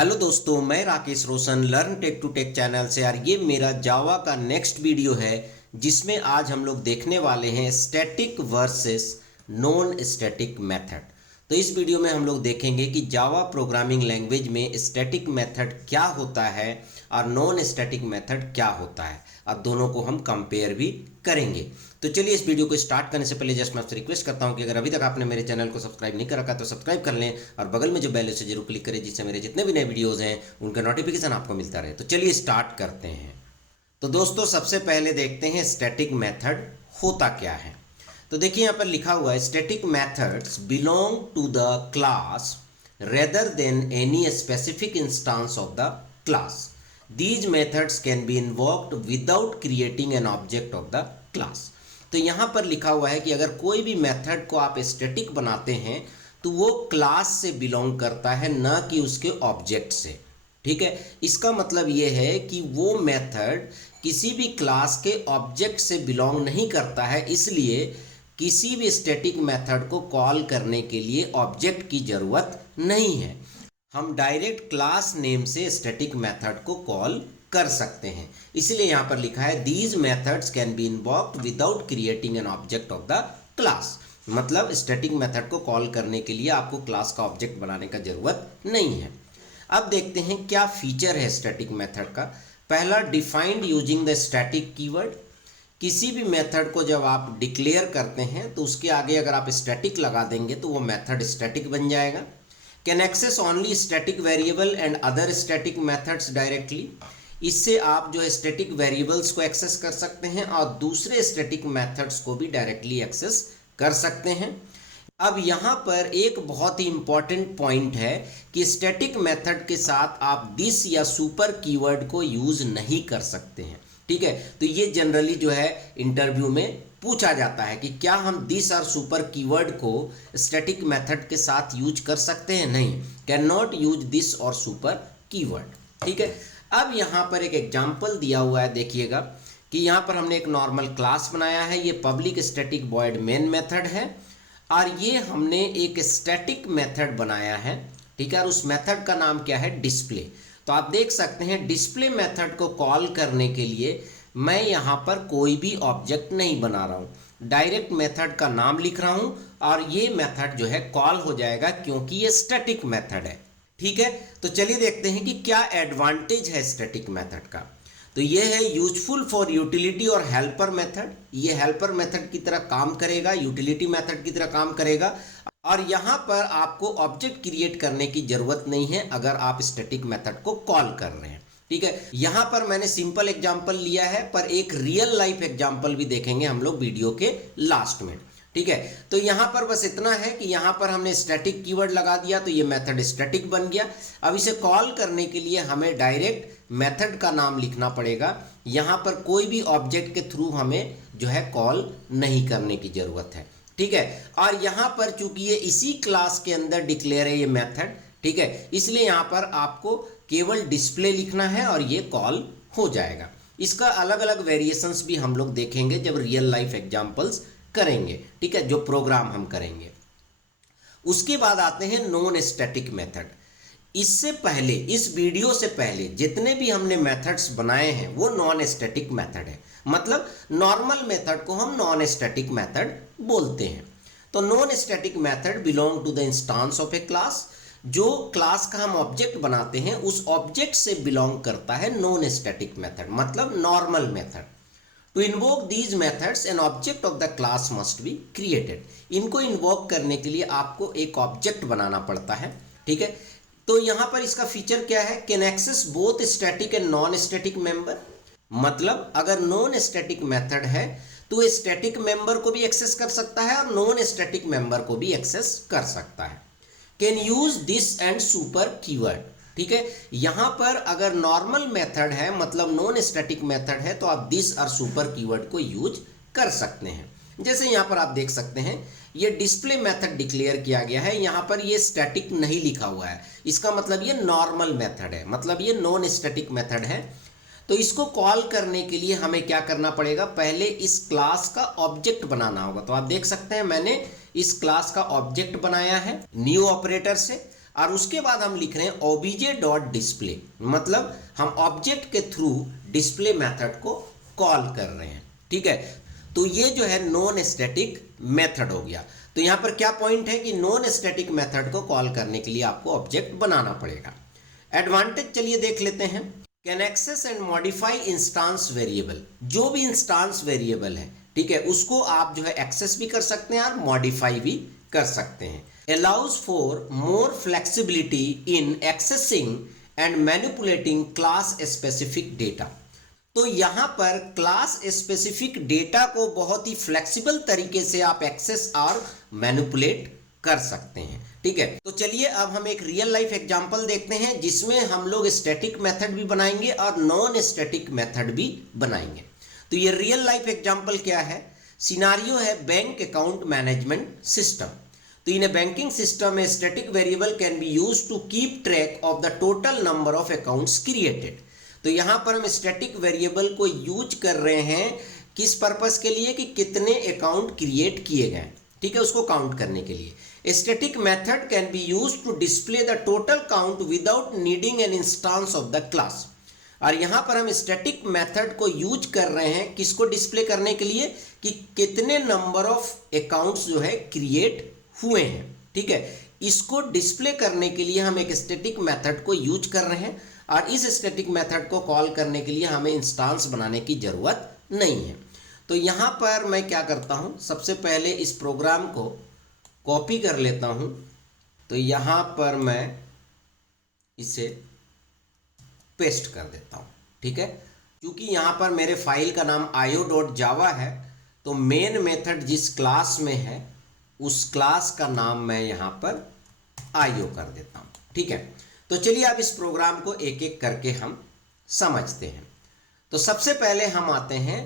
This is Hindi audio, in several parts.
हेलो दोस्तों, मैं Rakesh Roshan learn tech to tech channel से। यार ये मेरा जावा का नेक्स्ट वीडियो है जिसमें आज हम लोग देखने वाले हैं static versus non static method. तो इस वीडियो में हम लोग देखेंगे कि जावा प्रोग्रामिंग लैंग्वेज में स्टैटिक मेथड क्या होता है और नॉन स्टैटिक मेथड क्या होता है, और दोनों को हम कंपेयर भी करेंगे। तो चलिए इस वीडियो को स्टार्ट करने से पहले जस्ट मैं आपसे रिक्वेस्ट करता हूं कि अगर अभी तक आपने मेरे चैनल को सब्सक्राइब नहीं कर रखा तो सब्सक्राइब कर लें और बगल में जो बेल है उसे जरूर क्लिक करें, जिससे मेरे जितने भी नए वीडियोज़ हैं उनका नोटिफिकेशन आपको मिलता रहे। तो चलिए स्टार्ट करते हैं। तो दोस्तों सबसे पहले देखते हैं स्टैटिक मेथड होता क्या है। तो देखिए यहाँ पर लिखा हुआ है static methods belong to the class rather than any specific instance of the class. These methods can be invoked without creating an object of the class। तो यहाँ पर लिखा हुआ है कि अगर कोई भी मेथड को आप स्टैटिक बनाते हैं तो वो क्लास से बिलोंग करता है, न कि उसके ऑब्जेक्ट से। ठीक है, इसका मतलब ये है कि वो मेथड किसी भी क्लास के ऑब्जेक्ट से बिलोंग नहीं करता है, इसलिए किसी भी स्टैटिक मेथड को कॉल करने के लिए ऑब्जेक्ट की ज़रूरत नहीं है। हम डायरेक्ट क्लास नेम से स्टैटिक मेथड को कॉल कर सकते हैं, इसलिए यहाँ पर लिखा है these methods can be invoked without creating an object of the class. मतलब स्टैटिक मेथड को कॉल करने के लिए आपको क्लास का ऑब्जेक्ट बनाने का जरूरत नहीं है। अब देखते हैं क्या फीचर है स्टैटिक मेथड का। पहला, defined using the static keyword. किसी भी मेथड को जब आप डिक्लेयर करते हैं तो उसके आगे अगर आप स्टैटिक लगा देंगे तो वो मेथड स्टैटिक बन जाएगा। Can access only static variable and other static methods directly. इससे आप जो है स्टैटिक वेरिएबल्स को एक्सेस कर सकते हैं और दूसरे स्टैटिक मेथड्स को भी डायरेक्टली एक्सेस कर सकते हैं। अब यहाँ पर एक बहुत ही इंपॉर्टेंट पॉइंट है कि स्टैटिक मेथड के साथ आप दिस या सुपर कीवर्ड को यूज नहीं कर सकते हैं। ठीक है, तो ये जनरली जो है इंटरव्यू में पूछा जाता है कि क्या हम दिस और सुपर कीवर्ड को स्टैटिक मेथड के साथ यूज कर सकते हैं। नहीं, कैन नॉट यूज दिस और सुपर कीवर्ड। ठीक है, अब यहाँ पर एक एग्जांपल दिया हुआ है, देखिएगा कि यहाँ पर हमने एक नॉर्मल क्लास बनाया है, ये public static void main method है, और ये हमने एक स्टैटिक मेथड बनाया है। ठीक है, और उस मेथड का नाम क्या है, डिस्प्ले। तो आप देख सकते हैं डिस्प्ले मेथड को कॉल करने के लिए मैं यहाँ पर कोई भी ऑब्जेक्ट नहीं बना रहा हूँ, डायरेक्ट मेथड का नाम लिख रहा हूँ और ये मेथड जो है कॉल हो जाएगा क्योंकि ये स्टैटिक मेथड है। ठीक है, तो चलिए देखते हैं कि क्या एडवांटेज है स्टैटिक मेथड का। तो ये है यूजफुल फॉर यूटिलिटी और हेल्पर मेथड। ये हेल्पर मेथड की तरह काम करेगा, यूटिलिटी मेथड की तरह काम करेगा, और यहाँ पर आपको ऑब्जेक्ट क्रिएट करने की जरूरत नहीं है अगर आप स्टैटिक मेथड को कॉल कर रहे हैं। ठीक है, यहाँ पर मैंने सिंपल एग्जांपल लिया है, पर एक रियल लाइफ एग्जांपल भी देखेंगे हम लोग वीडियो के लास्ट में। ठीक है, तो यहाँ पर बस इतना है कि यहाँ पर हमने स्टैटिक कीवर्ड लगा दिया तो ये मेथड स्टैटिक बन गया। अब इसे कॉल करने के लिए हमें डायरेक्ट मेथड का नाम लिखना पड़ेगा। यहाँ पर कोई भी ऑब्जेक्ट के थ्रू हमें जो है कॉल नहीं करने की जरूरत है। ठीक है, और यहाँ पर चूंकि ये इसी क्लास के अंदर डिक्लेयर है ये मेथड, ठीक है, इसलिए यहाँ पर आपको केवल डिस्प्ले लिखना है और ये कॉल हो जाएगा। इसका अलग अलग वेरिएशंस भी हम लोग देखेंगे जब रियल लाइफ एग्जांपल्स करेंगे। ठीक है, जो प्रोग्राम हम करेंगे। उसके बाद आते हैं नॉन स्टैटिक मेथड। इससे पहले, इस वीडियो से पहले जितने भी हमने मेथड्स बनाए हैं वो नॉन स्टैटिक मेथड है, मतलब नॉर्मल मेथड को हम नॉन स्टैटिक मेथड बोलते हैं। तो non static method belong to the instance of a class. जो क्लास का हम ऑब्जेक्ट बनाते हैं उस ऑब्जेक्ट से बिलोंग करता है नॉन स्टैटिक मेथड, मतलब normal method. To invoke these methods an object of the class must be created. इनको इन्वोक करने के लिए आपको एक ऑब्जेक्ट बनाना पड़ता है। ठीक है, तो यहाँ पर इसका फीचर क्या है, can access both static and non static member. मतलब अगर नॉन स्टैटिक मेथड है तो स्टैटिक मेंबर को भी एक्सेस कर सकता है और नॉन स्टैटिक मेंबर को भी एक्सेस कर सकता है। Can use this and super keyword. ठीक है, यहां पर अगर नॉर्मल मेथड है मतलब नॉन स्टैटिक मेथड है तो आप दिस और सुपर कीवर्ड को यूज कर सकते हैं। जैसे यहां पर आप देख सकते हैं ये डिस्प्ले मेथड डिक्लेयर किया गया है, यहां पर ये स्टैटिक नहीं लिखा हुआ है, इसका मतलब ये नॉर्मल मेथड है, मतलब ये नॉन स्टैटिक मेथड है। तो इसको कॉल करने के लिए हमें क्या करना पड़ेगा, पहले इस क्लास का ऑब्जेक्ट बनाना होगा। तो आप देख सकते हैं मैंने इस क्लास का ऑब्जेक्ट बनाया है न्यू ऑपरेटर से, और उसके बाद हम लिख रहे हैं ओबीजे डॉट डिस्प्ले, मतलब हम ऑब्जेक्ट के थ्रू डिस्प्ले मेथड को कॉल कर रहे हैं। ठीक है, तो ये जो है नॉन स्टैटिक मेथड हो गया। तो यहाँ पर क्या पॉइंट है कि नॉन स्टैटिक मेथड को कॉल करने के लिए आपको ऑब्जेक्ट बनाना पड़ेगा। एडवांटेज चलिए देख लेते हैं। Can access and modify instance variable, जो भी इंस्टांस वेरिएबल है, ठीक है, उसको आप जो है एक्सेस भी कर सकते हैं और मॉडिफाई भी कर सकते हैं। Allows for more flexibility in accessing and manipulating class specific data. तो यहाँ पर क्लास स्पेसिफिक डेटा को बहुत ही फ्लेक्सिबल तरीके से आप एक्सेस और मैनिपुलेट कर सकते हैं। ठीक है, तो चलिए अब हम एक रियल लाइफ एग्जांपल देखते हैं जिसमें हम लोग स्टैटिक मेथड भी बनाएंगे और नॉन स्टैटिक मेथड भी बनाएंगे। तो ये रियल लाइफ एग्जांपल क्या है? सिनारियो है बैंक अकाउंट मैनेजमेंट सिस्टम। तो in a banking system a static variable can be used to keep track of the total number of accounts created. तो यहाँ पर हम स्टैटिक वेरिएबल को यूज कर रहे हैं किस पर्पस के लिए कि कितने अकाउंट क्रिएट किए गए, ठीक है, उसको काउंट करने के लिए। Static method can be used to display the total count without needing an instance of the class. और यहाँ पर हम स्टैटिक मेथड को यूज कर रहे हैं किसको डिस्प्ले करने के लिए कि कितने नंबर ऑफ अकाउंट्स जो है क्रिएट हुए हैं। ठीक है, इसको डिस्प्ले करने के लिए हम एक स्टैटिक मेथड को यूज कर रहे हैं और इस स्टैटिक मेथड को कॉल करने के लिए हमें इंस्टांस बनाने की ज़रूरत नहीं है। तो यहाँ पर मैं क्या करता हूँ, सबसे पहले इस प्रोग्राम को कॉपी कर लेता हूँ। तो यहाँ पर मैं इसे पेस्ट कर देता हूँ। ठीक है, क्योंकि यहाँ पर मेरे फाइल का नाम io.java है, तो मेन मेथड जिस क्लास में है उस क्लास का नाम मैं यहाँ पर io कर देता हूँ। ठीक है, तो चलिए अब इस प्रोग्राम को एक एक करके हम समझते हैं। तो सबसे पहले हम आते हैं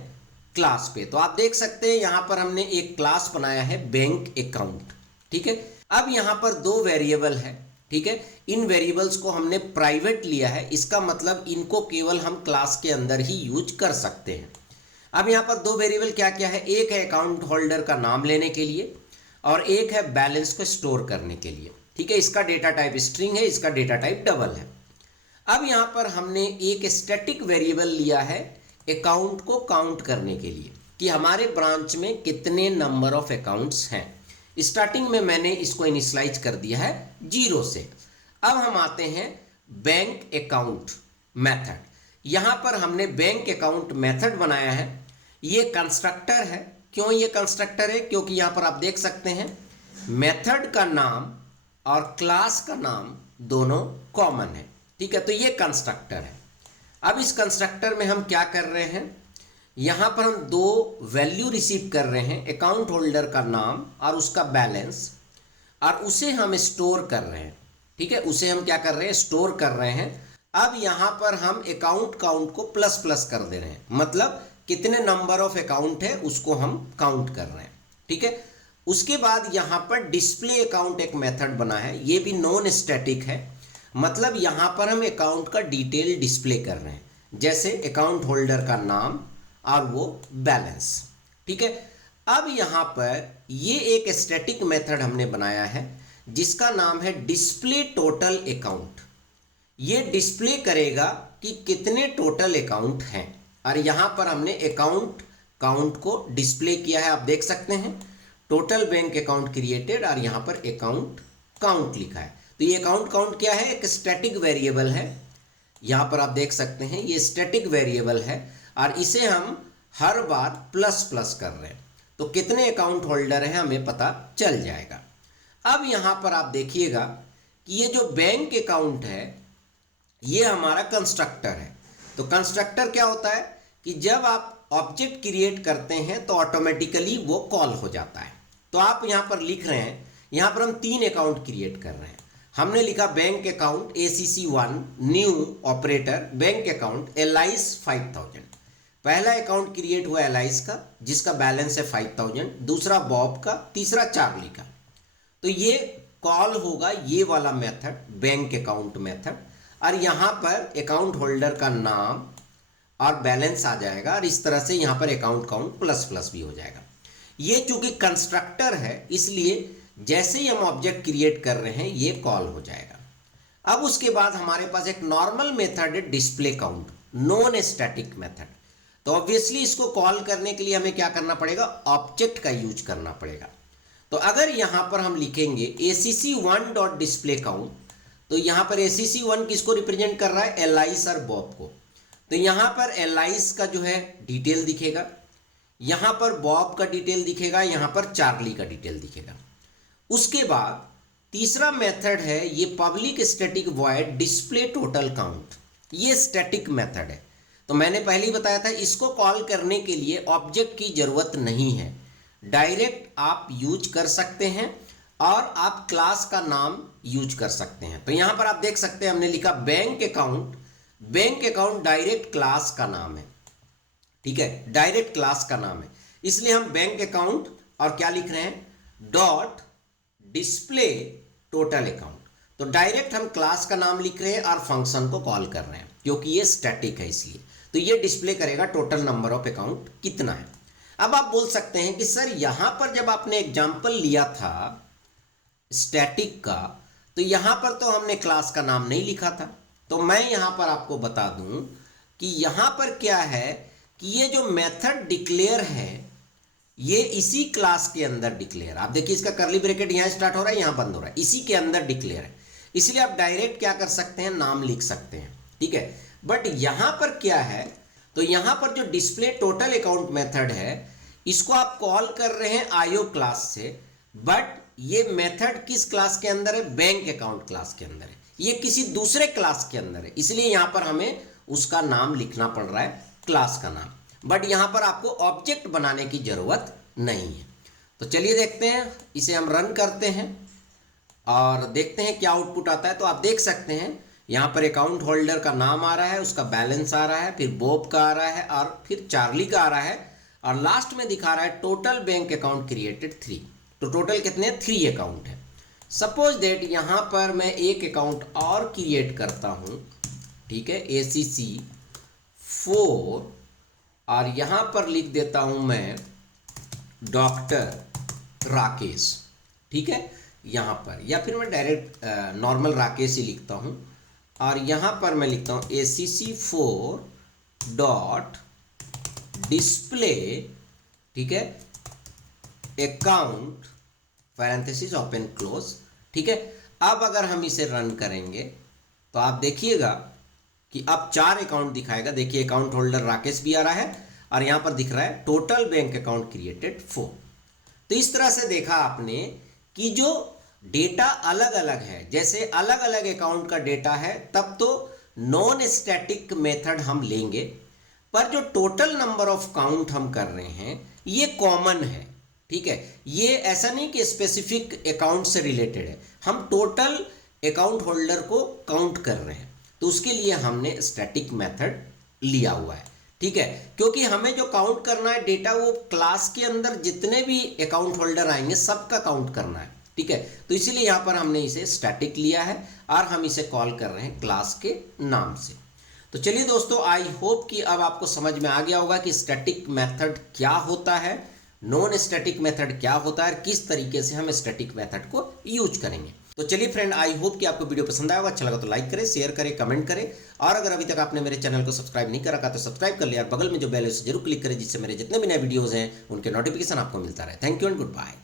क्लास पे। तो आप देख सकते हैं यहाँ पर हमने एक क्लास बनाया है बैंक अकाउंट। ठीक है, अब यहाँ पर दो वेरिएबल है। ठीक है, इन वेरिएबल्स को हमने प्राइवेट लिया है, इसका मतलब इनको केवल हम क्लास के अंदर ही यूज कर सकते हैं। अब यहाँ पर दो वेरिएबल क्या क्या है, एक है अकाउंट होल्डर का नाम लेने के लिए और एक है बैलेंस को स्टोर करने के लिए। ठीक है, इसका डेटा टाइप स्ट्रिंग है, इसका डेटा टाइप डबल है। अब यहाँ पर हमने एक स्टैटिक वेरिएबल लिया है अकाउंट को काउंट करने के लिए कि हमारे ब्रांच में कितने नंबर ऑफ अकाउंट्स हैं। स्टार्टिंग में मैंने इसको इनिशियलाइज कर दिया है 0 से। अब हम आते हैं बैंक अकाउंट मेथड। यहाँ पर हमने बैंक अकाउंट मेथड बनाया है। ये कंस्ट्रक्टर है। क्यों ये कंस्ट्रक्टर है? क्योंकि यहाँ पर आप देख सकते हैं मेथड का नाम और क्लास का नाम दोनों कॉमन है। ठीक है, तो ये कंस्ट्रक्टर है। अब इस कंस्ट्रक्टर में हम क्या कर रहे हैं, यहाँ पर हम दो वैल्यू रिसीव कर रहे हैं, अकाउंट होल्डर का नाम और उसका बैलेंस, और उसे हम स्टोर कर रहे हैं। ठीक है, उसे हम क्या कर रहे हैं, स्टोर कर रहे हैं। अब यहाँ पर हम अकाउंट काउंट को प्लस प्लस कर दे रहे हैं, मतलब कितने नंबर ऑफ अकाउंट है उसको हम काउंट कर रहे हैं। ठीक है, उसके बाद यहाँ पर डिस्प्ले अकाउंट एक मेथड बना है, ये भी नॉन स्टैटिक है, मतलब यहाँ पर हम अकाउंट का डिटेल डिस्प्ले कर रहे हैं, जैसे अकाउंट होल्डर का नाम और वो बैलेंस। ठीक है, अब यहाँ पर ये एक स्टैटिक मेथड हमने बनाया है जिसका नाम है डिस्प्ले टोटल अकाउंट। ये डिस्प्ले करेगा कि कितने टोटल अकाउंट हैं, और यहाँ पर हमने अकाउंट काउंट को डिस्प्ले किया है। आप देख सकते हैं टोटल बैंक अकाउंट क्रिएटेड और यहाँ पर अकाउंट काउंट लिखा है। तो ये अकाउंट काउंट क्या है, एक स्टैटिक वेरिएबल है। यहाँ पर आप देख सकते हैं ये स्टैटिक वेरिएबल है और इसे हम हर बार प्लस प्लस कर रहे हैं, तो कितने अकाउंट होल्डर हैं हमें पता चल जाएगा। अब यहाँ पर आप देखिएगा कि ये जो बैंक अकाउंट है ये हमारा कंस्ट्रक्टर है। तो कंस्ट्रक्टर क्या होता है कि जब आप ऑब्जेक्ट क्रिएट करते हैं तो ऑटोमेटिकली वो कॉल हो जाता है। तो आप यहाँ पर लिख रहे हैं, यहाँ पर हम 3 अकाउंट क्रिएट कर रहे हैं। हमने लिखा bank account ACC1 new operator bank account alias 5000। पहला अकाउंट क्रिएट हुआ एलाइस का जिसका बैलेंस है 5000, दूसरा बॉब का, तीसरा चार्ली का। तो ये कॉल होगा ये वाला मेथड बैंक अकाउंट मेथड, और यहाँ पर अकाउंट होल्डर का नाम और बैलेंस आ जाएगा और इस तरह से यहाँ पर अकाउंट काउंट प्लस प्लस भी हो जाएगा। ये चूंकि कंस्ट्रक्टर है इसलिए जैसे ही हम ऑब्जेक्ट क्रिएट कर रहे हैं ये कॉल हो जाएगा। अब उसके बाद हमारे पास एक नॉर्मल मेथड है display count, non static method. तो ऑब्वियसली इसको कॉल करने के लिए हमें क्या करना पड़ेगा, ऑब्जेक्ट का यूज करना पड़ेगा। तो अगर यहां पर हम लिखेंगे acc1 डॉट डिस्प्ले काउंट, तो यहां पर acc1 किसको रिप्रेजेंट कर रहा है, एलाइस और बॉब को। तो यहां पर एलाइस का जो है डिटेल दिखेगा, यहां पर बॉब का डिटेल दिखेगा, यहां पर चार्ली का डिटेल दिखेगा। उसके बाद तीसरा मेथड है ये public static void display total count, ये स्टैटिक मेथड है। तो मैंने पहले ही बताया था इसको कॉल करने के लिए ऑब्जेक्ट की जरूरत नहीं है, डायरेक्ट आप यूज कर सकते हैं और आप क्लास का नाम यूज कर सकते हैं। तो यहां पर आप देख सकते हैं हमने लिखा bank account, bank account direct class का नाम है, ठीक है, डायरेक्ट क्लास का नाम है, इसलिए हम बैंक अकाउंट और क्या लिख रहे हैं, डॉट डिस्प्ले टोटल अकाउंट। तो डायरेक्ट हम क्लास का नाम लिख रहे हैं और फंक्शन को कॉल कर रहे हैं क्योंकि ये स्टैटिक है इसलिए। तो ये डिस्प्ले करेगा टोटल नंबर ऑफ अकाउंट कितना है। अब आप बोल सकते हैं कि सर यहां पर जब आपने एग्जांपल लिया था स्टैटिक का, तो यहां पर तो हमने क्लास का नाम नहीं लिखा था। तो मैं यहां पर आपको बता दूं कि यहां पर क्या है कि ये जो मेथड डिक्लेयर है ये इसी क्लास के अंदर डिक्लेयर, आप देखिए इसका करली ब्रैकेट यहां स्टार्ट हो रहा है, यहां बंद हो रहा है, इसी के अंदर डिक्लेयर है, इसलिए आप डायरेक्ट क्या कर सकते हैं, नाम लिख सकते हैं, ठीक है। बट यहां पर क्या है, तो यहां पर जो डिस्प्ले टोटल अकाउंट मेथड है इसको आप कॉल कर रहे हैं आईओ क्लास से, बट ये मेथड किस क्लास के अंदर है, बैंक अकाउंट क्लास के अंदर है, ये किसी दूसरे क्लास के अंदर है, इसलिए यहां पर हमें उसका नाम लिखना पड़ रहा है, क्लास का नाम। बट यहां पर आपको ऑब्जेक्ट बनाने की जरूरत नहीं है। तो चलिए देखते हैं, इसे हम रन करते हैं और देखते हैं क्या आउटपुट आता है। तो आप देख सकते हैं यहां पर अकाउंट होल्डर का नाम आ रहा है, उसका बैलेंस आ रहा है, फिर बॉब का आ रहा है और फिर चार्ली का आ रहा है और लास्ट में दिखा रहा है टोटल बैंक अकाउंट क्रिएटेड 3। तो टोटल कितने, 3 अकाउंट है। सपोज दैट यहां पर मैं एक अकाउंट और क्रिएट करता हूं, ठीक है, acc4 और यहां पर लिख देता हूं मैं डॉक्टर राकेश, ठीक है, यहां पर, या फिर मैं डायरेक्ट नॉर्मल राकेश ही लिखता हूं और यहां पर मैं लिखता हूं acc4 डॉट डिस्प्ले, ठीक है, अकाउंट पैरेंथेसिस ओपन क्लोज, ठीक है। अब अगर हम इसे रन करेंगे तो आप देखिएगा कि अब 4 अकाउंट दिखाएगा, देखिए अकाउंट होल्डर राकेश भी आ रहा है और यहां पर दिख रहा है टोटल बैंक अकाउंट क्रिएटेड 4। तो इस तरह से देखा आपने कि जो डेटा अलग अलग है, जैसे अलग अलग अकाउंट का डेटा है तब तो नॉन स्टैटिक मेथड हम लेंगे, पर जो टोटल नंबर ऑफ काउंट हम कर रहे हैं ये कॉमन है, ठीक है, ये ऐसा नहीं कि स्पेसिफिक अकाउंट से रिलेटेड है, हम टोटल अकाउंट होल्डर को काउंट कर रहे हैं, तो उसके लिए हमने स्टैटिक मेथड लिया हुआ है, ठीक है। क्योंकि हमें जो काउंट करना है डेटा, वो क्लास के अंदर जितने भी अकाउंट होल्डर आएंगे सबका काउंट करना है, ठीक है। तो इसीलिए यहां पर हमने इसे स्टैटिक लिया है और हम इसे कॉल कर रहे हैं क्लास के नाम से। तो चलिए दोस्तों, आई होप कि अब आपको समझ में आ गया होगा कि स्टैटिक मेथड क्या होता है, नॉन स्टैटिक मेथड क्या होता है, किस तरीके से हम स्टैटिक मेथड को यूज करेंगे। तो चलिए फ्रेंड, आई होप कि आपको वीडियो पसंद आया होगा, अच्छा लगा तो लाइक करें, शेयर करें, कमेंट करें और अगर अभी तक आपने मेरे चैनल को सब्सक्राइब नहीं कर रखा तो सब्सक्राइब कर लिया और बगल में जो बेल है उसे जरूर क्लिक करें जिससे मेरे जितने भी नए वीडियोस हैं उनके नोटिफिकेशन आपको मिलता रहे। Thank you and good bye.